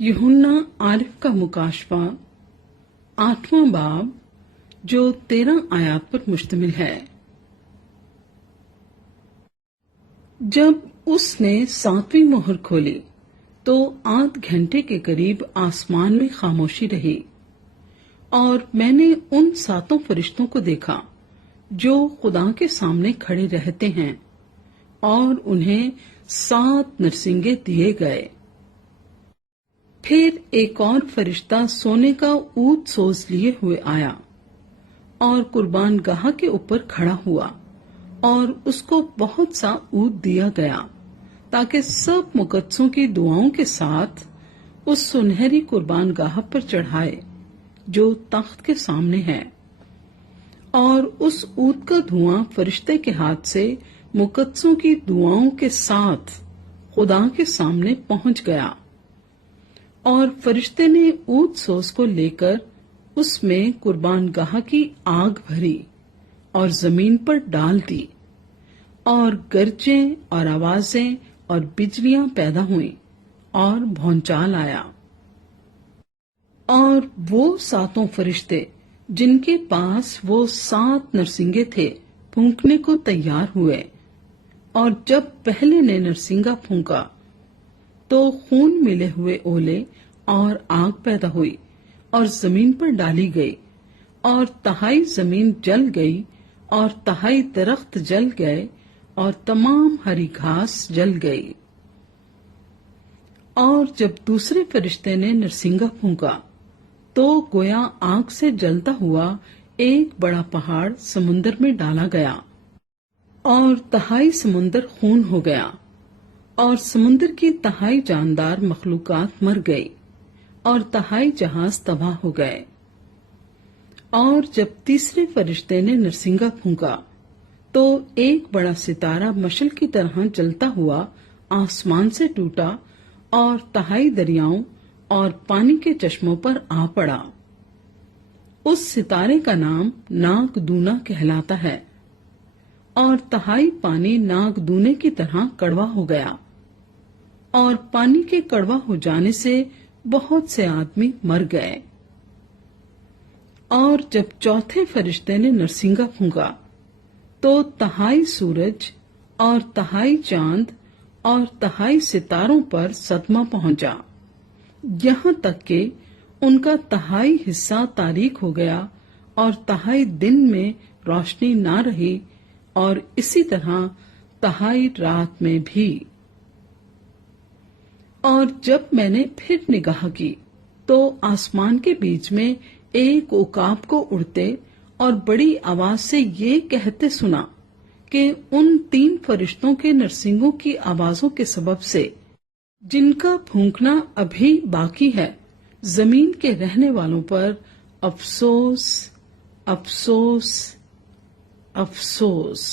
यूहन्ना आरिफ का मुकाशफा 8वां बाब जो 13 आयात पर मुश्तमिल है। जब उसने 7वीं मोहर खोली तो आध घंटे के करीब आसमान में खामोशी रही और मैंने उन 7 फरिश्तों को देखा जो खुदा के सामने खड़े रहते हैं और उन्हें 7 नरसिंगे दिए गए। फिर एक और फरिश्ता सोने का ऊद सोज लिए हुए आया और कुर्बान गाह के ऊपर खड़ा हुआ और उसको बहुत सा ऊद दिया गया ताकि सब मुकद्दसों की दुआओं के साथ उस सुनहरी कुर्बान गाह पर चढ़ाए जो तख्त के सामने है। और उस ऊद का धुआं फरिश्ते के हाथ से मुकद्दसों की दुआओं के साथ खुदा के सामने पहुंच गया और फरिश्ते ने ऊद सोस को लेकर उसमें कुर्बान गाह की आग भरी और जमीन पर डाल दी और गरजें और आवाजें और बिजलियां पैदा हुई और भौंचाल आया। और वो 7 फरिश्ते जिनके पास वो 7 नरसिंगे थे फूंकने को तैयार हुए और जब पहले ने नरसिंगा फूंका तो खून मिले हुए ओले और आग पैदा हुई और जमीन पर डाली गई और तहाई जमीन जल गई और तहाई दरख्त जल गए और तमाम हरी घास जल गई। और जब दूसरे फरिश्ते ने नरसिंगा फूंका तो गोया आग से जलता हुआ एक बड़ा पहाड़ समुन्दर में डाला गया और तहाई समुन्दर खून हो गया और समुन्दर की तहाई जानदार मखलूकात मर गई और तहाई जहाज तबाह हो गए। और जब तीसरे फरिश्ते ने नरसिंगा फूंका तो एक बड़ा सितारा मशल की तरह जलता हुआ आसमान से टूटा और तहाई दरियाओं और पानी के चश्मों पर आ पड़ा। उस सितारे का नाम नागदूना कहलाता है और तहाई पानी नागदूने की तरह कड़वा हो गया और पानी के कड़वा हो जाने से बहुत से आदमी मर गए। और जब चौथे फरिश्ते ने नरसिंगा फूंका तो तहाई सूरज और तहाई चांद और तहाई सितारों पर सदमा पहुंचा, यहाँ तक कि उनका तहाई हिस्सा तारीक हो गया और तहाई दिन में रोशनी ना रही और इसी तरह तहाई रात में भी। और जब मैंने फिर निगाह की तो आसमान के बीच में एक उकाब को उड़ते और बड़ी आवाज से ये कहते सुना कि उन 3 फरिश्तों के नरसिंगों की आवाजों के सबब से जिनका फूंकना अभी बाकी है जमीन के रहने वालों पर अफसोस अफसोस अफसोस।